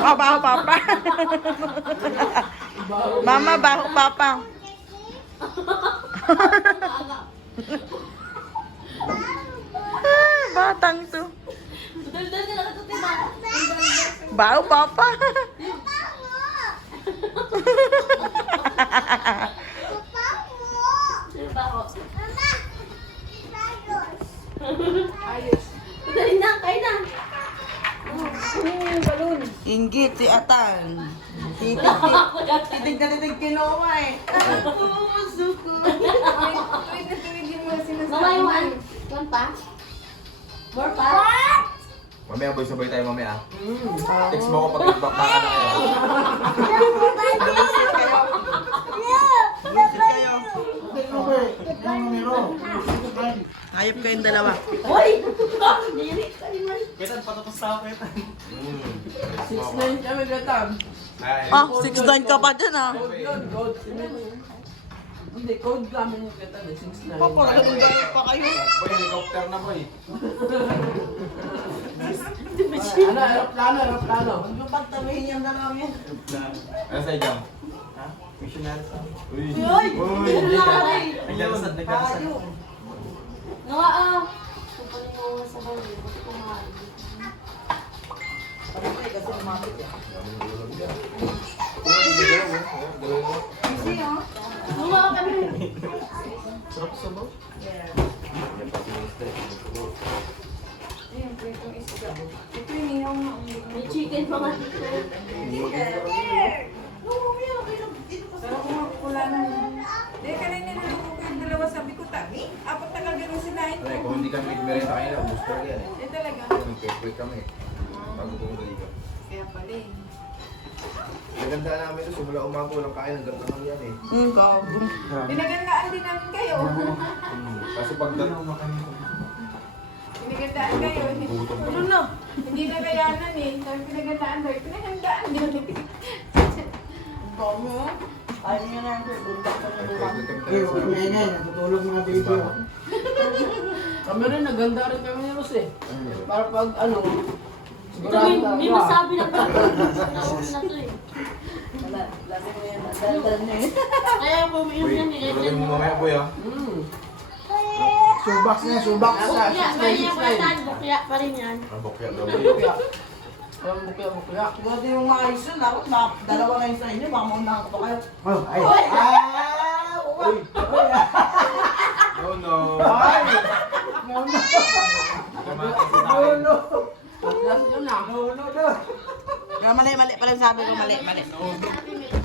Oh, baho papa. Mama, baho papa. Ay, batang to. Dal-dal ka nakatutin na. Baho papa. Sino ba ako? Ayos. Dali na, kain na. Balon. Inggit si Atan. Titig na titig kinuha eh. Ako, suko. Mama, yung one pa? More pa? Mamaya boy, sabay tayo mamaya. Text mo ko pag baka na kayo. Hayop kayong dalawa. Hoy! Dili, kaliman. Ketan, patatos sa akin. 6'9" kami gatam. Ah, 6'9" ka pa dyan ah. Code yun, code. Hindi, code kami yung gatam eh, 6'9". Papa, nagdadala pa kayo. Boy, helicopter na boy. Ano, aeroplano. Huwag yung pagtabihin yung dalawa yan. Ano sa'yo dyan? Ha? Missionary sa akin. Uy! Uy! Uy! Nagkalasad, nagkalasad. Nga ah. Kupaling mo sa bali. Bakit kumain? Kasi lumapit yan. Nga kami. Sarap sa ba? May chicken pa nga dito. Pero kung wala na. Dahil ka na niluluto ko yung dalawa, sabi ko, Tami, apat na kagano'n sinahin ko. Ay, kung hindi kami nagmerenda kayo na, gusto ko yan eh. Eh talaga. Nag-break kami. Bago pumunta dito. Kaya pala eh. Naganda namin ito, simula umaga walang kain, hanggang tanong yan eh. Gago. Pinagandaan din namin kayo. Kasi pag Pinagandaan kayo. gutom Ano kami. na? Hindi na kayanan eh. Sabi pinagandaan daw. Pinagandaan din. Dami oh. Ayaw niya na yung bundak sa naluwang. natutulog mga baby. Kami rin, naganda rin kami ni Ros eh. Para pag ano, Ito may masabi na ba? Naon na to eh. Wala, lasing mo yan. Daldal niya eh. Kaya buminom Boy, yan eh. tulogin mo mamaya boy ah. Subox niya, subox. Bukya, kaya niya patan. Bukya pa rin yan. Ang bokya daw. Bukya. Ang bukya. Siguro yung mga iso, dapat dalawa na yung sa inyo. Baka maunahan ko pa kayo. No, no. Atlas yun na. Pero mali pala yung sabi ko. Mali.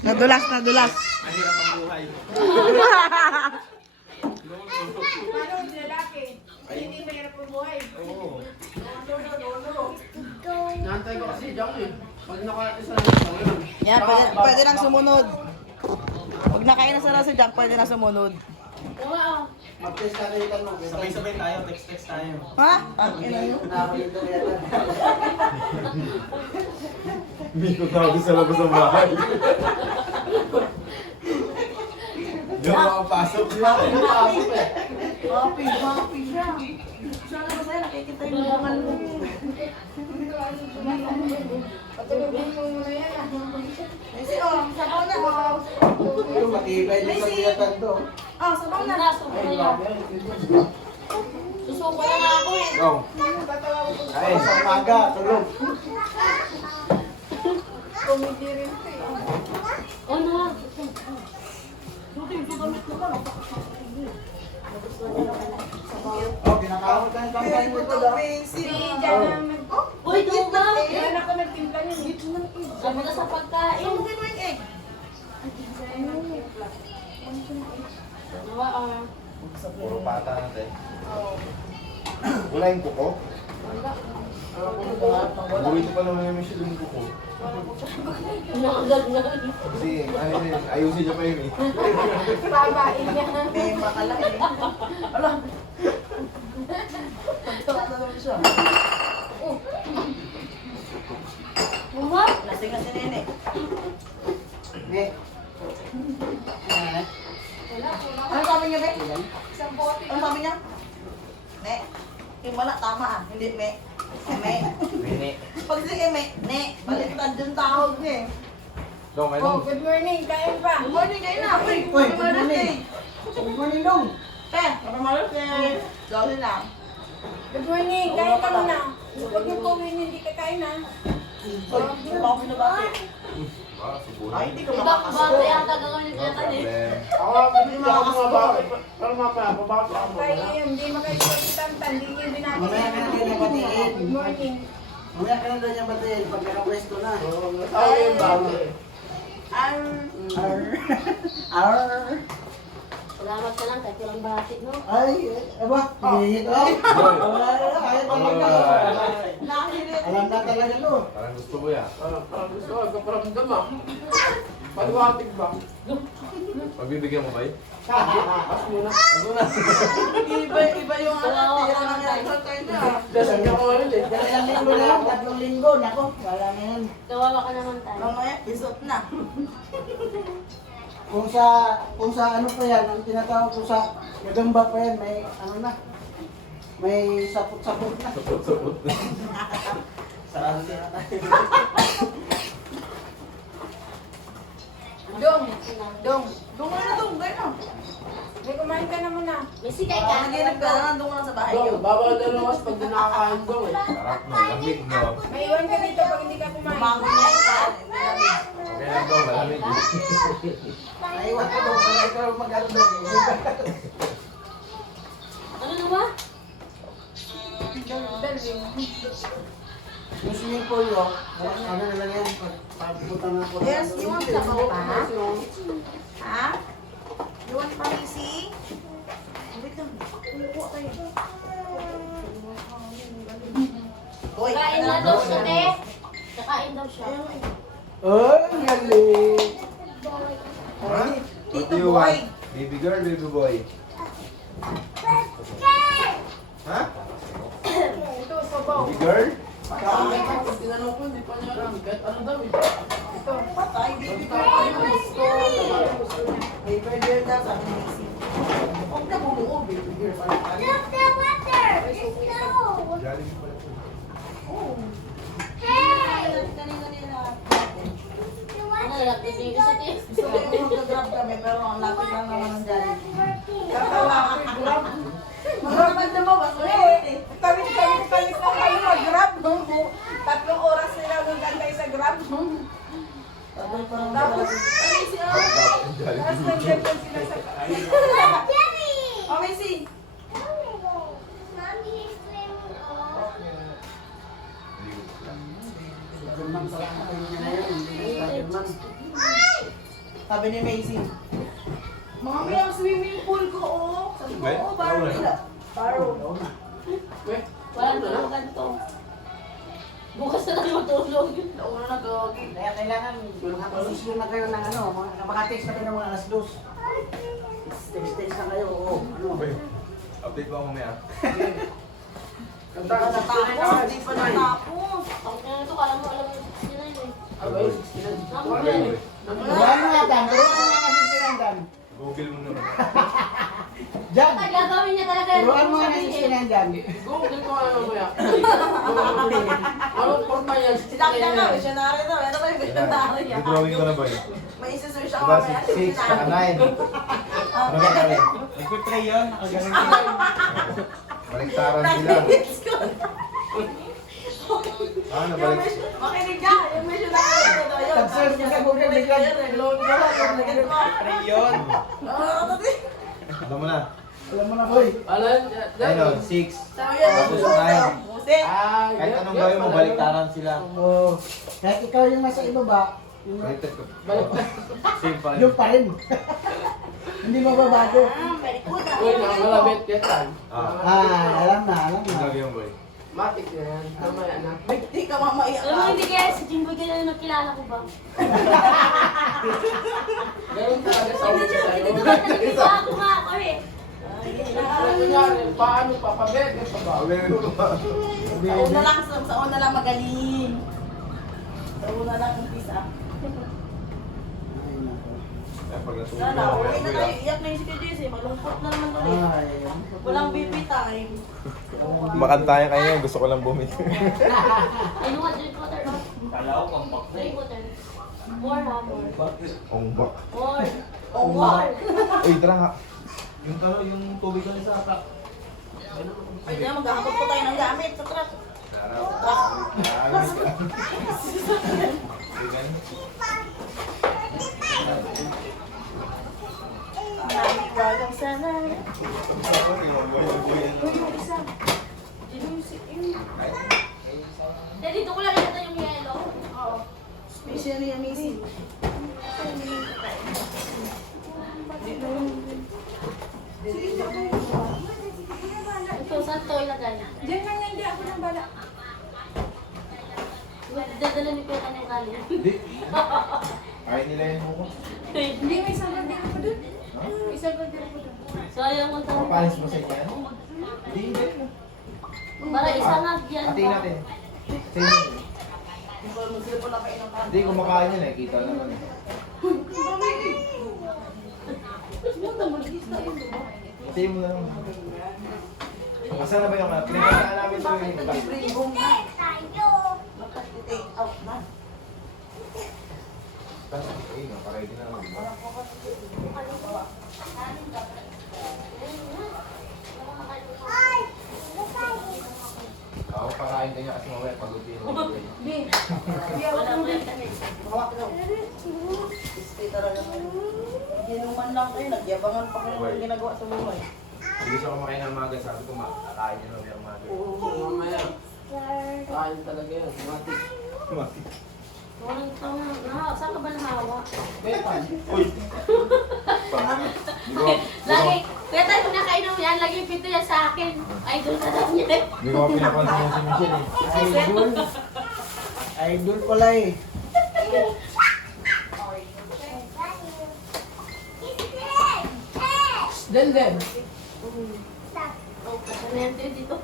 Nadulas. Mahirap ang buhay. Paano yung lalaki? Hindi mahirap ang buhay. Oo. Nantay ko kasi Jang eh. Pag naka-isa na yun. Yan, pwede nang sumunod. Pag nakain na sa si Jack, pwede na sumunod. Gawa oh. Mag-test ka kayo tanong. Sabay-sabay tayo, text tayo. Ha? Ang ina nyo? Hindi ko tawag sa labas ng bahay. Hindi ako makapasok. Happy siya. Sana ba sa'yo, nakikita yung bumangan mo. Patulogin mo muna yan ah. Kasi sabaw na. Ito matibay din sa kuyatan to. Sabaw na. Nasuko na yan. Susuko na nga ako eh. Go. Ay, sa umaga, tulog. Comedy rin ito eh. Oh no. Oh, kinakawat ka ng kampay mo ito daw. Si Jan ang nag... Uy, dumaw. Yan ako nagtimpla niya. Sabi ka sa pagkain. Gawa ah. Puro pata natin. Wala yung kuko? Buwito pa naman yung Michelin yung kuko. Nakagagnan. Kasi ano yun, ayusin niya pa yun eh. Babae niya. May makalaki. Ala. Pagtawa na naman siya. Mama? Lasing kasi nene. Ne. Ano sabi niya, Be? Isang bote. Ano sabi niya? Ne. Yung wala, tama ah. Hindi, me. Me. Bini. Pag sige, ne. Baliktad yung tawag niya eh. Dong, ay Oh, dong. good morning. Kain pa. Good morning kayo na. Uy, Uy, happy birthday. Good morning, Dong. Happy birthday. Sorry lang. Good morning. Kain ka muna. Huwag niyo po hindi ka kain ha. Uy, hindi ba ako binabati? Ah, subuhin. Ay, hindi ka Iba makakasko. ba yata gagawin ni No Kuya Tani? problem. Ako, hindi mo ako mabakit. Pero mamaya, babakit ako. Kain niyo yun. Hindi makikipagtanta. Hindi niyo binati. Mamaya ka na din nabatiin. Good morning. Mamaya ka na doon yung batiin pag naka-pwesto na. Tao yung bago. Ar. Salamat ka lang kahit walang bahati, no? Ay, aba, hihihit ako. Ay, talaga. Nakilit. Alam na talaga to. Parang gusto ko yan. Parang gusto ko, kaparamdam ah. Paliwatig ba? Pagbibigyan mo ba eh? Pas muna. Ano na? Iba yung tira ng haircut na. Dasal ka ko ulit eh. Ilang linggo na lang, 3 linggo. Nako, wala na yan. Kawawa ka naman tayo. Mamaya, isot na. Kung sa ano pa yan, ang tinatawag ko sa gagamba pa yan, may ano na. May sapot-sapot na. Sapot-sapot. Sarang tira na. Dong. Dong. Doon ka na doon, gano'n. May kumain ka na muna. May sikay ka. Naginip ka na, doon ka na sa bahay Dong, yun. bawal na lumas pag di nakakain dong eh. Sarap no, lamig no. May iwan ka dito pag hindi ka kumain. Bago niya ka. Okay lang dong, malamig. Naiwan ko dong, kung ikaw mag-ano dong. Ano na ba? Darling. Yung swimming pool yun, ano na lang yan, pagpunta na po. Yes, you want to go pa? Ha? You want pa, Missy? Wait lang. Kuha kayo. Hoy, Kain na daw siya, te. Kakain daw siya. Ay, galing! Ha? Tito What do you Boy. want? Baby girl, baby boy? Ha? Ito, sabaw. Baby girl? Pag tinanong ko, hindi pa niya alam. Kahit ano daw eh. Ito. Patay, baby girl. Ay, gusto. Baby girl daw, sabi ni Missy. Huwag ka bumuo, baby girl. Jollibee pala po. Ano, lapit niyo yung isa, te. Gusto ko yung mag-grab kami, pero ang lapit lang naman ng Jollibee. Katawa ka, grab. Mag-grab na mo, basta eh. Palit na kayo mag-grab. 3 oras sila nung gantay sa grab. Tagal pa ng Tapos, Jollibee. Dapat yung tapos Jollibee. nag-gantay sila sa Oh, Missy. German sa lang kayo niya ngayon, hindi na German. Sabi ni Macy, Mami, ang swimming pool ko, oh. Sabi ko, Wait, oh, baro wala. nila. Baro. Walang tulugan to. Bukas na lang matulog. Nauna na gagi. Kaya kailangan, mag-assist na kayo ng ano, makatext na kayo ng mga alas 2. Text na kayo, oo. Ano? Okay. Update ba ako mamaya? Kanta ka na Tapos, hindi pa natapos. Ang kaya nito, kala mo alam mo sila yun eh. Abay, Ako yan eh. Turuan mo nga, Dan. Turuan mo nga kasi silang, Dan. Google mo naman. Jan! Ay, gagawin niya talaga yun. Turuan mo nga kasi silang, Dan. Google ko ano mamaya. Ano forma yan? Sinabi na nga, visionary daw. Ano ba yung visionary niya? Drawing ko na ba yun? May isa-search ako Diba, mamaya. 6, 9. Ano ba kami? Nag-try yun. Nakagaling Baliktaran sila. Nag-hits ko. Ah, Yung nabalik. mission- Makinig ka. Yung visionary ko daw yun. Pag-search ka sa Google, bigla, load ka lang. Try yun. Alam mo na. Alam mo na, boy. Alam, Ayun o, 6. Sabi yan. Tapos 9. Musik. Ah, Kahit anong gawin mo, baliktaran sila. Oo. Kahit ikaw yung nasa ibaba, yung Baliktad ko. Same pa rin. yung pa rin. Hindi mababago. Ah, very good. Uy, nakakalabit yan. Alam na. Ang gagawin mo boy. Matik na yan. Mamaya na. Hindi ka mamaya. Alam mo, hindi kaya si Jimboy kaya yung nakilala ko ba? Ganun talaga sa ulo sa'yo. Hindi naman nagkiba ako nga ako eh. Ano yan? Paano pa? Pabebe pa ba? Sa una lang magaling. Sa una lang umpisa. Ay, nako. Pag natulog Sana, ako, uwi na mamaya. tayo. Iyak na yung si Kuya Jesse. Malungkot na naman ulit. Ay, Walang BP time. Makantayan kayo, gusto ko lang bumili. Ay, nung drink water. Kala ko compact na Three eh. button. More ha, more. Ongbak. More. Oh, More. Uy, tara nga. Yung tubig ko sa atak. Ay, na, maghahapot po tayo ng gamit sa truck. Naliwagang sana. Dito ko lang ito yung yellow. Oo. Especially yung missing. Ito, saan ito ilagay? Diyan lang yan, di ako nang bala. Dadala ni Kuya kanyang galing. Hindi. Kaya nila yung buko. Hindi, may isang ganda ako dun. May isang ganda ako dun. So, ayaw mo tayo. Papalis mo sa inyo yan? Hindi, hindi. Para isa nga yan. Hatiin natin. Sa inyo. Sila po nakain ng Hindi, kumakain yun eh. Kita naman eh. Hatiin mo na lang. Asan na ba yung pinagkakaan namin ito yung iba? Bring na. Take out na. Eh, nakaready na naman. Diba? Ako pakain ka niya kasi mamaya pagod yun. Wala mo yan kami. Hawak na. Stay talaga naman. Ginuman lang kayo. Nagyabangan pa kayo ng ginagawa sa buhay. Hindi gusto ko makain ng maga. Sabi ko, makakain niya mamaya ng maga. Mamaya. Kain talaga yan. Mati. Walang ito na. Saan ka ba nahawa? Betan. Uy! Pangana. Lagi, kaya tayo pinakainom yan, lagi yung pito yan sa akin. Idol ka lang yan. Hindi ko pinapansin yung si Michelle eh. Idol. Idol pala eh. Den. Ano yan tayo dito?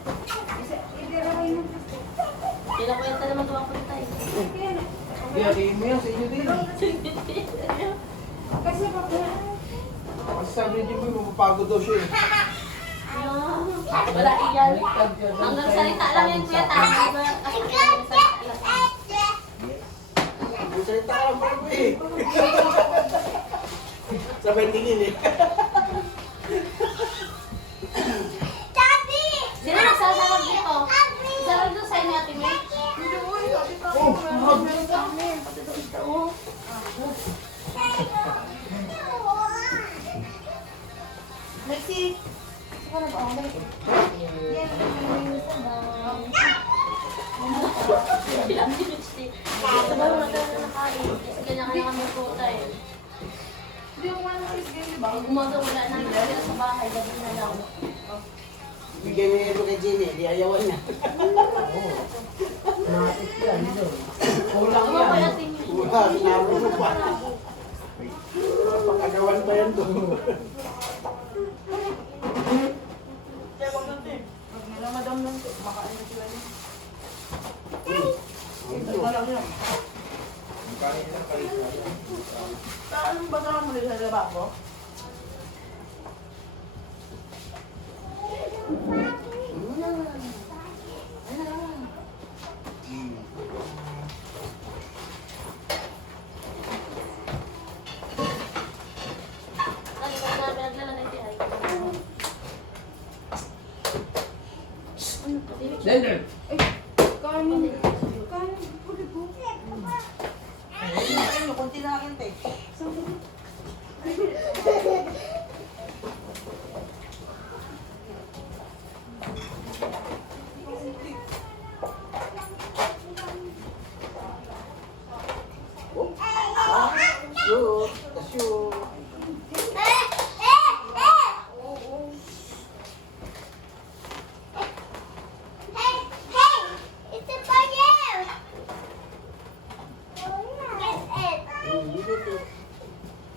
Kinakwenta naman tumapunta eh. Hatiin mo yan sa inyo din. Kasi bakit? Kasi sabi ni Jimmy, mapapagod daw siya eh. Wala iyan. Hanggang salita lang yan kuya, tama ba? Kasi hanggang salita lang. Ang salita ka lang pa rin eh. Sabay tingin eh. Sino nagsasarag dito? Sarag doon sa inyo, Ate May? Oh, mahal. Oo. Lexi! Saan ka na ba? Ilang minutes eh. Sabay mo na tayo nakain. Kasi kanya-kanya kami puta eh. Hindi mo man alis ganyan, di ba? Pag umaga wala na nakatira sa bahay, gabi na lang. Bigay mo ito kay Jimmy, di ayawan niya. Matik yan, doon. Kulang Ano ba yan. natin yun? Wala, sinabot mo pa. Pagkagawan pa yan doon. Kaya wag natin. Wag nila madam lang. Makain na sila niya. Ito na lang yan. Yung kanin nila kalisa. Saan ba sa mo nila sa lababo? Ano ba na pinaglalagay si Ay? Ano to? Den. Kanin. Kanin. Puli po. Ayun, yung kunti na akin, te. Shoot, shoot.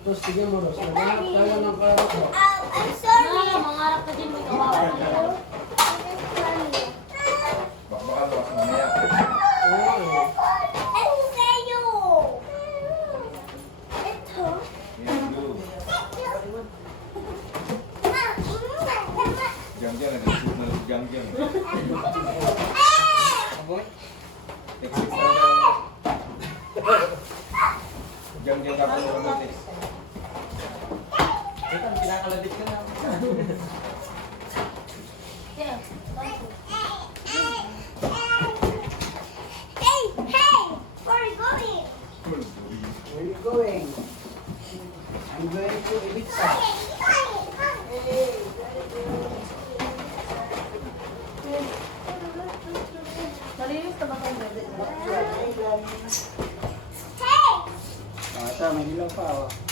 Tapos tigyan mo, Ros. Naghanap tayo ng karot mo. Ah, mangarap ka din mo kawawa kayo. Baka bukas mamaya. Yes, go. Jang-jang, nag-shoot na jang-jang. Aboy. Text-text na lang. Diyan ka pa ng notice. Ito, pinakalabit ka na. Yeah. Where are you going? I'm going to Ibiza. Nalinis na ba kayo? Ah, ito, may ilaw pa. Oh.